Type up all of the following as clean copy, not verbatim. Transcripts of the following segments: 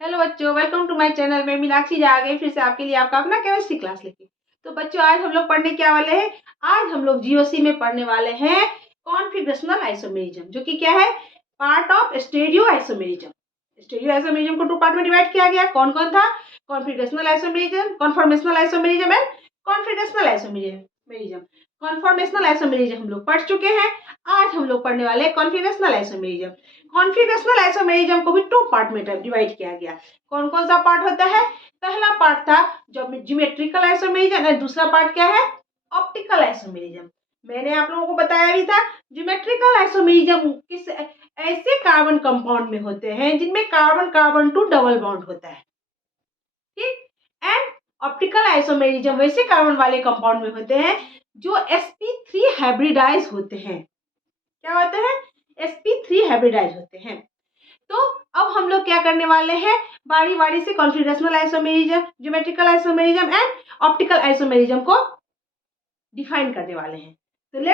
Hello बच्चों, welcome to my channel. मैं मीनाक्षी जा गई फिर से आपके लिए आपका अपना केमिस्ट्री क्लास लेके। तो बच्चों, आज हम लोग पढ़ने क्या वाले हैं? आज हम लोग जीओसी में पढ़ने वाले हैं कॉन्फिगरेशनल आइसोमेरिज्म, जो कि क्या है? Part of stereo isomerism. Stereo isomerism को 2 पार्ट में डिवाइड किया गया। कौन कौन था? Configurational isomerism, conformational isomerism and configurational isomerism. Conformational isomerism हम लोग पढ़ चुके हैं। आज हम लोग पढ़ने वाले हैं कॉन्फिगरेशनल आइसोमेरिज्म। कॉन्फिगरेशनल आइसोमेरिज्म को भी 2 पार्ट में डिवाइड किया गया। कौन कौन सा पार्ट होता है? पहला पार्ट था ज्योमेट्रिकल आइसोमेरिज्म और दूसरा पार्ट क्या है? Optical isomerism. मैंने आप लोगों को बताया भी था ज्योमेट्रिकल आइसोमेरिज्म किस ऐसे कार्बन कंपाउंड में होते हैं जिनमें carbon carbon to double bond होता है, ठीक। एंड ऑप्टिकल आइसोमेरिज्म वैसे कार्बन वाले कंपाउंड में होते हैं जो sp3 हाइब्रिडाइज होते हैं। क्या होते हैं? sp3 हाइब्रिडाइज होते हैं। तो अब हम लोग क्या करने वाले हैं? बारी बारी से configurational isomerism, geometrical isomerism and optical isomerism को डिफाइन करने वाले हैं। तो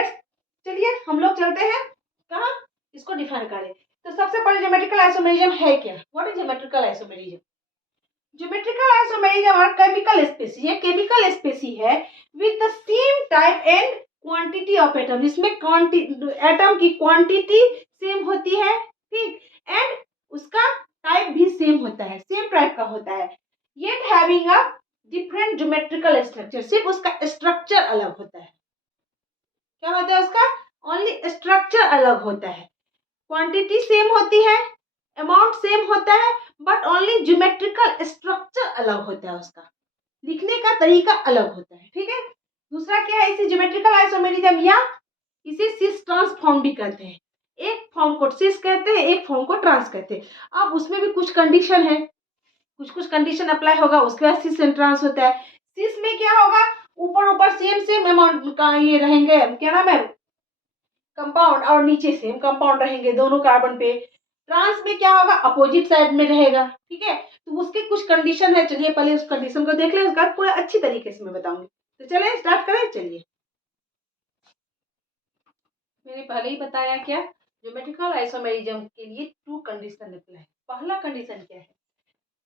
चलिए हम लोग चलते हैं कहाँ, इसको डिफाइन करें। तो सबसे पहले ज्योमेट्रिकल आइसोमेरिज्म है क्या? What is geometrical isomerism? Geometrical isomerism और केमिकल स्पेसीज, ये केमिकल स्पेसीज है with the same type and quantity of atom. इसमें एटम की क्वांटिटी सेम होती है, ठीक, एंड उसका टाइप भी सेम होता है, सेम टाइप का होता है। Yet having a different geometrical structure, सिर्फ उसका स्ट्रक्चर अलग होता है। क्या होता है उसका? ओनली स्ट्रक्चर अलग होता है। क्वांटिटी सेम होती है, अमाउंट सेम होता है, बट ओनली ज्योमेट्रिकल स्ट्रक्चर अलग होता है, उसका लिखने का तरीका अलग होता है, ठीक है। दूसरा क्या है? इसे ज्योमेट्रिकल आइसोमेरिज्म या इसे सिस ट्रांसफॉर्म भी कहते हैं। एक फॉर्म को सिस कहते हैं, एक फॉर्म को ट्रांस कहते हैं। अब उसमें भी कुछ कंडीशन है, कुछ कुछ कंडीशन अप्लाई होगा, उसके बाद सिस एंड ट्रांस होता है। सिस में क्या होगा? ऊपर ऊपर सेम सेम अमाउंट का ये रहेंगे, क्या नाम है, कंपाउंड, और नीचे सेम कंपाउंड रहेंगे दोनों कार्बन पे। ट्रांस में क्या होगा? अपोजिट साइड में रहेगा, ठीक है। तो उसके कुछ कंडीशन है, चलिए पहले उस कंडीशन को देख लें, उसके बाद पूरा अच्छी तरीके से मैं बताऊंगी। तो चलिए स्टार्ट करें। चलिए, मैंने पहले ही बताया क्या, ज्योमेट्रिकल आइसोमेरिज्म के लिए 2 कंडीशन अप्लाई है। पहला कंडीशन क्या है?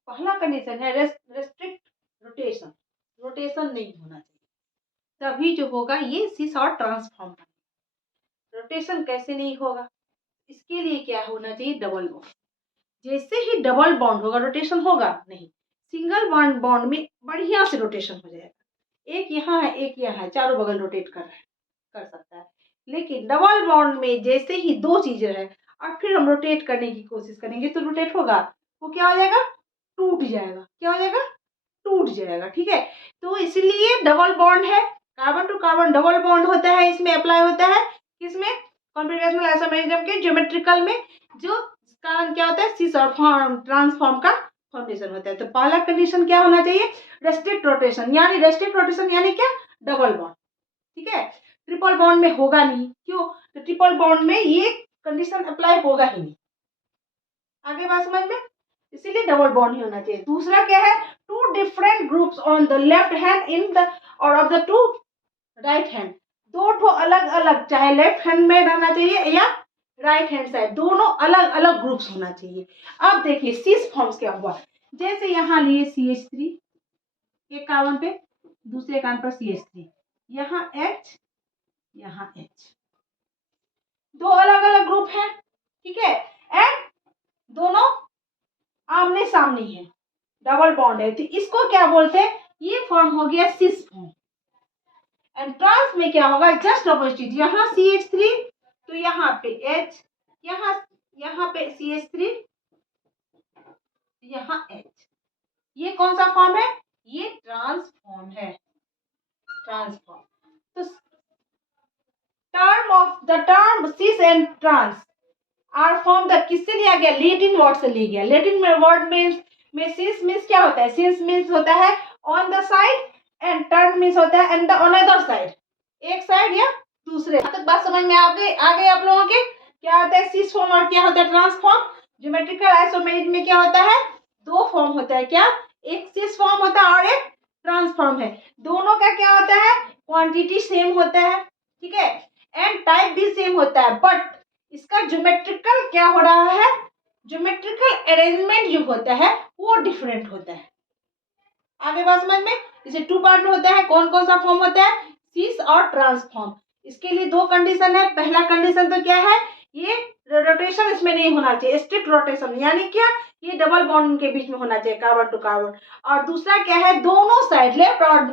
पहला कंडीशन है रेस्ट्रिक्ट रोटेशन, रोटेशन नहीं होना चाहिए, तभी जो होगा ये सिस और ट्रांसफॉर्म। रोटेशन कैसे नहीं होगा? इसके लिए क्या होना चाहिए? Double bond. जैसे ही डबल बॉन्ड होगा रोटेशन होगा नहीं। सिंगल बॉन्ड बॉन्ड में बढ़िया से रोटेशन हो जाएगा। एक यहाँ है, एक यहाँ है, चारों बगल रोटेट कर सकता है। लेकिन डबल बॉन्ड में जैसे ही 2 चीजें रहे और फिर हम रोटेट करने की कोशिश करेंगे तो रोटेट होगा, वो क्या हो जाएगा? टूट जाएगा। क्या हो जाएगा? टूट जाएगा, ठीक है। तो इसलिए डबल बॉन्ड है, carbon to carbon double bond होता है, इसमें अप्लाई होता है। किसमें? कॉन्फिगरेशनल आइसोमेरिज्म के ज्योमेट्रिकल में, जो कारण क्या होता है? सिस और ट्रांसफॉर्म का फॉर्मेशन होता है। तो पहला कंडीशन क्या होना चाहिए? Restrict rotation. यानी रेस्ट्रिक्ट रोटेशन यानी क्या? डबल बॉन्ड, ठीक है। ट्रिपल बॉन्ड में होगा नहीं, क्यों? तो ट्रिपल बॉन्ड में ये कंडीशन अप्लाई होगा ही नहीं। आगे बात समझ में? इसीलिए डबल बॉन्ड ही होना चाहिए। दूसरा क्या है? 2 different groups on the left hand in the और ऑफ द 2 राइट हैंड। 2 ठो अलग अलग, चाहे लेफ्ट हैंड में रहना चाहिए या राइट हैंड साइड, दोनों अलग अलग ग्रुप्स होना चाहिए। अब देखिए सिस फॉर्म्स क्या हुआ। जैसे यहाँ लिए CH3, एक कार्बन पे, दूसरे कार्बन पर CH3, यहाँ H, यहाँ H, 2 अलग अलग ग्रुप हैं, ठीक है। एंड दोनों आमने सामने है, डबल बॉन्ड है, तो इसको क्या बोलते हैं? ये फॉर्म हो गया सिस फॉर्म। एंड ट्रांस में क्या होगा? जस्ट ऑपोजिट, यहाँ CH3 तो यहाँ पे H, यहाँ पे CH3, यहाँ H। ये कौन सा फॉर्म है? ये ट्रांसफॉर्म है, ट्रांसफॉर्म। तो term cis and trans are form the किससे लिया गया? लैटिन वर्ड से लिया गया। लैटिन वर्ड में सिस मींस क्या होता है? सिस मींस होता है on the side and turn means होता है एंड द अनदर साइड, एक साइड या दूसरे। अब तक बात समझ में आ गई आप लोगों के? क्या होता है सिस फॉर्म और क्या होता है ट्रांसफॉर्म? ज्योमेट्रिकल आइसोमेरिज्म में क्या होता है? 2 फॉर्म होता है। क्या? एक सिस फॉर्म होता है और एक ट्रांसफॉर्म है। दोनों का क्या होता है? क्वांटिटी सेम होता है, ठीक है, एंड टाइप भी सेम होता है, बट इसका ज्योमेट्रिकल क्या हो रहा है? ज्योमेट्रिकल अरेंजमेंट जो होता है वो डिफरेंट होता है। आगे बात समझ में। इसे टू पार्ट में होता है। कौन कौन सा फॉर्म होता है? सीस और ट्रांसफॉर्म। इसके लिए दो कंडीशन है। पहला कंडीशन तो क्या है, ये रोटेशन इसमें नहीं होना चाहिए, स्ट्रिक्ट रोटेशन, यानी क्या, ये डबल बॉन्ड के बीच में होना चाहिए, कार्बन टू कार्बन। और दूसरा क्या है, दोनों साइड लेफ्ट और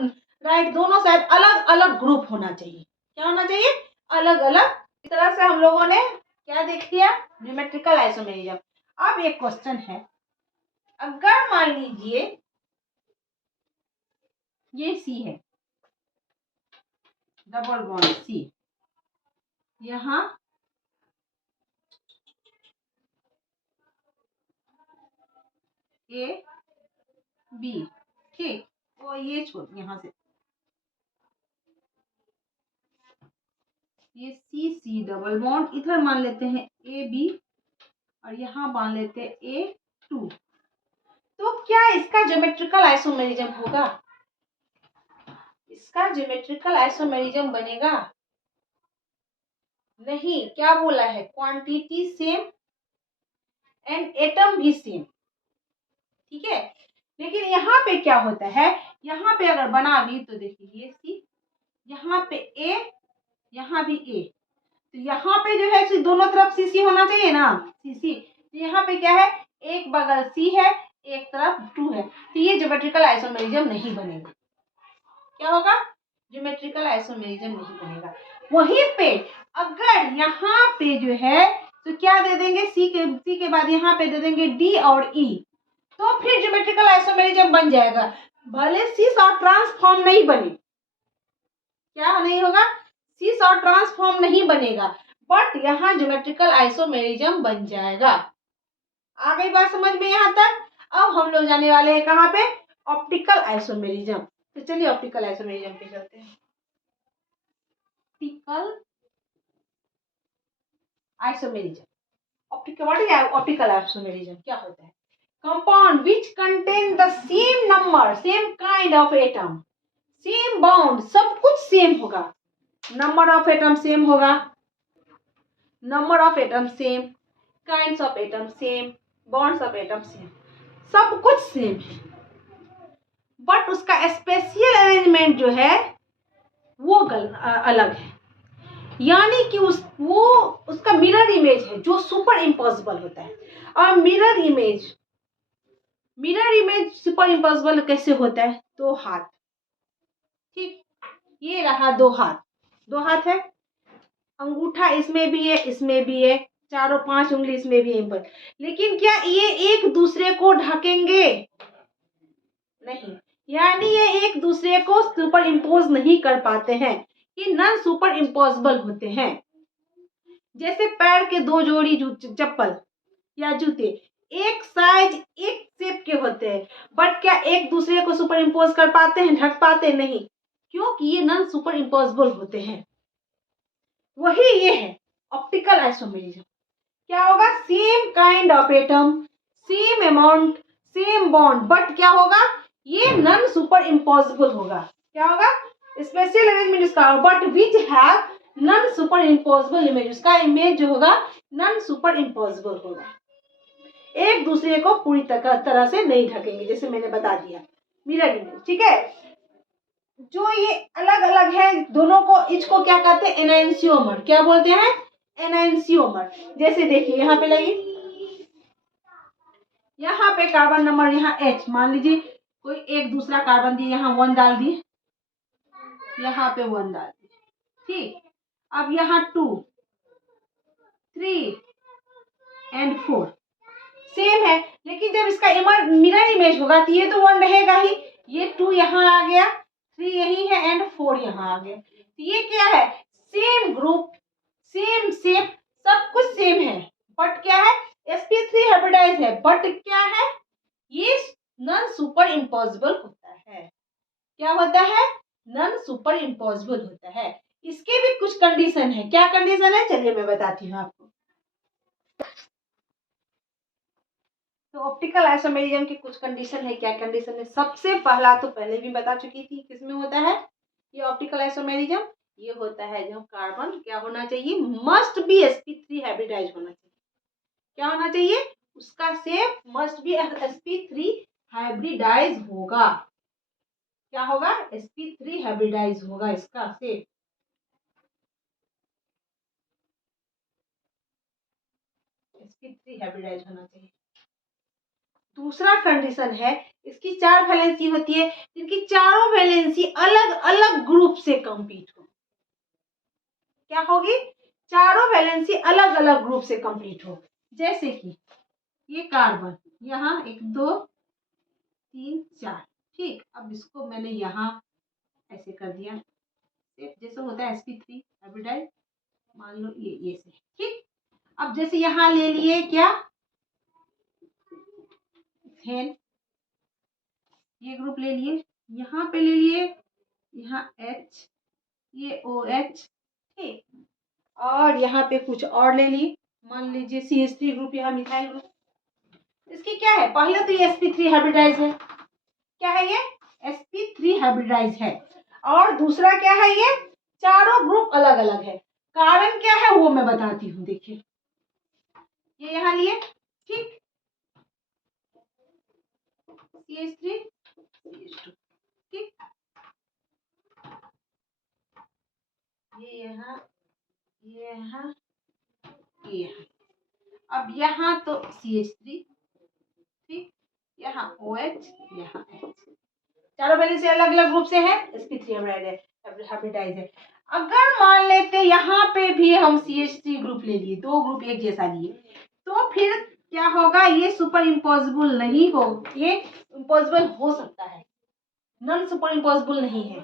राइट दोनों साइड अलग अलग ग्रुप होना चाहिए। क्या होना चाहिए? अलग अलग। इस तरह से हम लोगों ने क्या देख लिया, ज्योमेट्रिकल आइसोमेरिज्म। अब एक क्वेश्चन है, अगर मान लीजिए ये सी है, डबल बॉन्ड सी, यहाँ ए बी, ठीक, तो ये छोड़ यहाँ से, ये सी सी डबल बॉन्ड इधर मान लेते हैं ए बी, और यहाँ मान लेते हैं ए टू। तो क्या इसका ज्योमेट्रिकल आइसोमेरिज्म होगा? इसका ज्योमेट्रिकल आइसोमेरिज्म बनेगा नहीं। क्या बोला है, क्वांटिटी सेम एंड एटम भी सेम, ठीक है। लेकिन यहाँ पे क्या होता है, यहाँ पे अगर बना भी तो देखिए ये सी, यहाँ पे ए, यहाँ भी ए, तो यहाँ पे जो है दोनों तरफ सी सी होना चाहिए ना, सी सी। तो यहाँ पे क्या है, एक बगल सी है, एक तरफ टू है, तो ये ज्योमेट्रिकल आइसोमेरिज्म नहीं बनेगा। क्या होगा? ज्योमेट्रिकल आइसोमेरिज्म नहीं बनेगा। वहीं पे अगर यहाँ पे जो है तो क्या दे देंगे, सी के बाद यहाँ पे दे देंगे डी और ई, तो फिर ज्योमेट्रिकल आइसोमेरिज्म बन जाएगा। भले सीस और ट्रांसफॉर्म नहीं बने, क्या नहीं होगा, सीस और ट्रांसफॉर्म नहीं बनेगा, बट यहाँ ज्योमेट्रिकल आइसोमेरिज्म बन जाएगा। आ गई बात समझ में यहाँ तक? अब हम लोग जाने वाले हैं कहाँ पे, ऑप्टिकल आइसोमेरिज्म। तो चलिए ऑप्टिकल आइसोमेरिज्म पे चलते हैं। Optical isomerism, optical, what is optical isomerism, क्या होता है? Compound which contain the same number, same kind of atom, same bond, सब कुछ सेम होगा, नंबर ऑफ एटम सेम होगा, number of atom same, kinds of atom same, bonds of atom same, सब कुछ same है, बट उसका spatial arrangement जो है वो अलग है। यानी कि उसका मिरर इमेज है जो सुपर इम्पॉसिबल होता है। और मिरर इमेज सुपर इम्पॉसिबल कैसे होता है? दो हाथ, ठीक, ये रहा दो हाथ, दो हाथ है, अंगूठा इसमें भी है, इसमें भी है, चारों पांच उंगली इसमें भी है, लेकिन क्या ये एक दूसरे को ढकेंगे? नहीं, यानी ये एक दूसरे को सुपर इम्पोज नहीं कर पाते हैं, ये नॉन सुपर इम्पॉसिबल होते हैं। जैसे पैर के दो जोड़ी चप्पल या जूते एक साइज एक शेप के होते हैं, बट क्या एक दूसरे को सुपर इम्पोज कर पाते हैं, ढक पाते? नहीं, क्योंकि ये नॉन सुपर इम्पॉसिबल होते हैं। वही ये है ऑप्टिकल आइसोमेरिज्म। क्या होगा, same kind of atom, same amount, same bond, but क्या होगा, ये नॉन सुपर इम्पॉसिबल होगा। क्या होगा, स्पेशल अरेंजमेंट इसका, but which have non super impossible image, उसका इमेज जो होगा नॉन सुपर इम्पॉसिबल होगा, एक दूसरे को पूरी तरह से नहीं ढकेंगे, जैसे मैंने बता दिया मिरर इमेज, ठीक है। जो ये अलग अलग है दोनों को, इसको क्या कहते हैं, एनेंसियोमर। क्या बोलते हैं, एनेंसियोमर। जैसे देखिए यहाँ पे लगी, यहाँ पे कार्बन नंबर, यहाँ H मान लीजिए कोई एक दूसरा कार्बन दिए, यहाँ 1 डाल दिए, यहाँ पे 1 डाल दिए, ठीक। अब यहाँ 2, 3 एंड 4 सेम है, लेकिन जब इसका मिरर इमेज होगा तो ये तो 1 रहेगा ही, ये 2 यहाँ आ गया, 3 यही है एंड 4 यहाँ आ गया, तो ये क्या है, सेम ग्रुप, सेम शेप, सब कुछ सेम है, बट क्या है, sp3 हाइब्रिडाइज है, बट क्या है, ये नॉन सुपर इम्पॉसिबल होता है। क्या होता है, नॉन सुपर इम्पॉसिबल होता है। इसके भी कुछ कंडीशन है। क्या कंडीशन है, चलिए मैं बताती हूँ आपको। तो ऑप्टिकल आइसोमेरिज्म की कुछ कंडीशन है। क्या कंडीशन है, सबसे पहला तो पहले भी बता चुकी थी, किसमें होता है ये ऑप्टिकल आइसोमेरिज्म, ये होता है जब कार्बन क्या होना चाहिए, मस्ट बी sp3 हाइब्रिडाइज होना चाहिए। क्या होना चाहिए, उसका shape must be sp3 hybridise होगा। क्या होगा? sp3 हाइब्रिडाइज होगा इसका शेप। sp3 हाइब्रिडाइज होना चाहिए। दूसरा कंडीशन है, इसकी 4 वैलेंसी होती है, जिनकी चारों वैलेंसी अलग अलग ग्रुप से कंप्लीट हो। क्या होगी? चारों वैलेंसी अलग अलग ग्रुप से कंप्लीट हो। जैसे कि ये कार्बन, यहाँ 1 2 3 4, ठीक। अब इसको मैंने यहाँ ऐसे कर दिया, जैसे होता है sp3 हाइब्रिडाइज, मान लो ये से, ठीक। अब जैसे यहाँ ले लिए क्या, इथेन, ये ग्रुप ले लिए, यहाँ पे ले लिए, यहाँ H, ये OH, ठीक। और यहाँ पे कुछ और ले लिए, मान लीजिए CH3 ग्रुप, यहाँ मिथाइल ग्रुप। इसकी क्या है? पहले तो ये sp3 हाइब्रिडाइज है। क्या है ये? sp3 हाइब्रिडाइज है। और दूसरा क्या है? ये चारों ग्रुप अलग अलग है। कारण क्या है वो मैं बताती हूँ। देखिए ये यहाँ लिए, ठीक, CH3 CH2, ठीक। ये यहाँ, ये यहाँ, ये यहाँ। अब यहाँ तो CH3, ठीक, यहाँ OH, यहाँ H, चारों वैलेंसी से अलग अलग ग्रुप से है, sp3 हाइब्रिडाइज है। अगर मान लेते यहाँ पे भी हम CH3 ग्रुप ले लिए, दो ग्रुप एक जैसा लिए, तो फिर क्या होगा? ये सुपर इम्पॉसिबल नहीं हो, ये इम्पॉसिबल हो सकता है, नॉन सुपर इम्पॉसिबल नहीं है।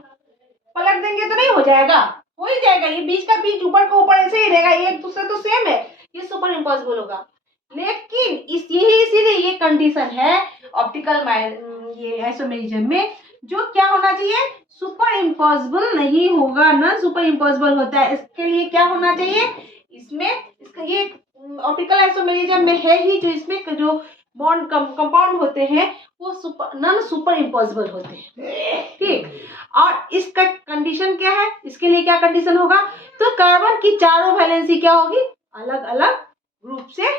पलट देंगे तो नहीं हो जाएगा? हो ही जाएगा। ये बीच का बीच ऊपर का ऊपर ऐसे ही रहेगा, एक दूसरे तो सेम है, ये सुपर इम्पॉसिबल होगा। लेकिन यही इसीलिए ये कंडीशन है ऑप्टिकल ये आइसोमेरिज्म में, जो क्या होना चाहिए? सुपर इम्पॉसिबल नहीं होगा, नॉन सुपर इम्पॉसिबल होता है। इसके लिए क्या होना चाहिए? इसमें इसका ये ऑप्टिकल आइसोमेरिज्म में है ही, जो इसमें जो बॉन्ड कंपाउंड होते हैं वो नॉन सुपर इम्पॉसिबल होते हैं, ठीक। और इसका कंडीशन क्या है? इसके लिए क्या कंडीशन होगा? तो कार्बन की चारों वैलेंसी क्या होगी? अलग अलग ग्रुप से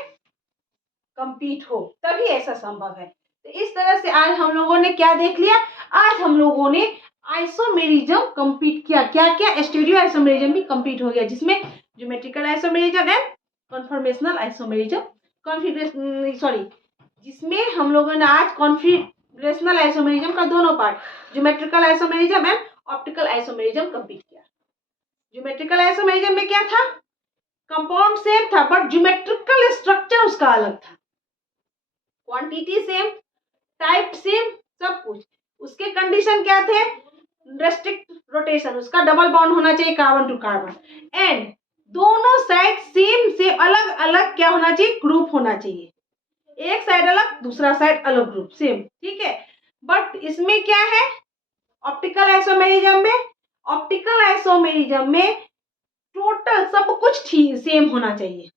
कंप्लीट हो, तभी ऐसा संभव है। तो इस तरह से आज हम लोगों ने क्या देख लिया? आज हम लोगों ने आइसोमेरिज्म कंप्लीट किया। क्या क्या? स्टीरियो आइसोमेरिज्म भी कंप्लीट हो गया, जिसमें geometrical isomerism and conformational isomerism configuration, sorry, जिसमें हम लोगों ने आज कॉन्फिगरेशनल आइसोमेरिज्म का दोनों part, geometrical isomerism and optical isomerism complete किया। ज्योमेट्रिकल आइसोमेरिज्म में क्या था? कंपाउंड सेम था, बट ज्योमेट्रिकल स्ट्रक्चर उसका अलग था। क्वांटिटी सेम, टाइप सेम, सब कुछ। उसके कंडीशन क्या थे? रेस्ट्रिक्ट रोटेशन, उसका डबल बॉन्ड होना चाहिए कार्बन टू कार्बन, एंड दोनों साइड सेम से अलग अलग क्या होना चाहिए? ग्रुप होना चाहिए। एक साइड अलग, दूसरा साइड अलग ग्रुप, सेम, ठीक है। बट इसमें क्या है? ऑप्टिकल आइसोमेरिज्म में टोटल सब कुछ सेम होना चाहिए।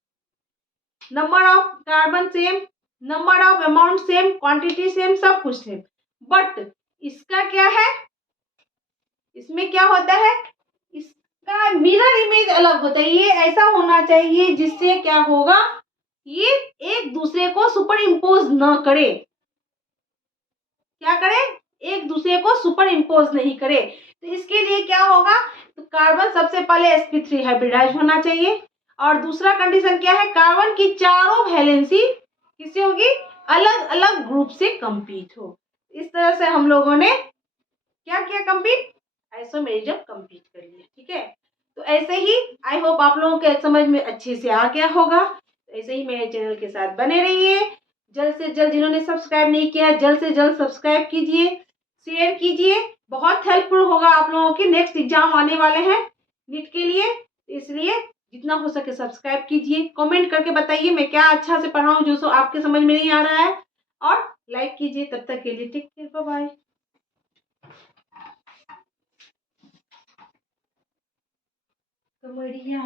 Number of carbon same, number of amount same, quantity same, सब कुछ सेम। बट इसका क्या है? इसमें क्या होता है? इसका मिरर इमेज अलग होता है। ये ऐसा होना चाहिए जिससे क्या होगा? ये एक दूसरे को सुपर इम्पोज न करे। क्या करे? एक दूसरे को सुपर इम्पोज नहीं करे। तो इसके लिए क्या होगा? तो कार्बन सबसे पहले sp3 हाइब्रिडाइज होना चाहिए, और दूसरा कंडीशन क्या है? कार्बन की चारों वैलेंसी किससे होगी? अलग अलग ग्रुप से कंप्लीट हो। इस तरह से हम लोगों ने क्या किया? कंप्लीट आइसोमेरिज्म कंप्लीट कर लिया, ठीक है। तो ऐसे ही आई होप आप लोगों के समझ में अच्छे से आ गया होगा। ऐसे ही मेरे चैनल के साथ बने रहिए। जल्द से जल्द, जिन्होंने सब्सक्राइब नहीं किया, जल्द से जल्द सब्सक्राइब कीजिए, शेयर कीजिए। बहुत हेल्पफुल होगा आप लोगों के। नेक्स्ट एग्जाम आने वाले हैं नीट के लिए, इसलिए जितना हो सके सब्सक्राइब कीजिए। कमेंट करके बताइए मैं क्या अच्छा से पढ़ाऊं जो सो आपके समझ में नहीं आ रहा है, और लाइक कीजिए। तब तक के लिए टेक केयर, बाय बाय। कमरिया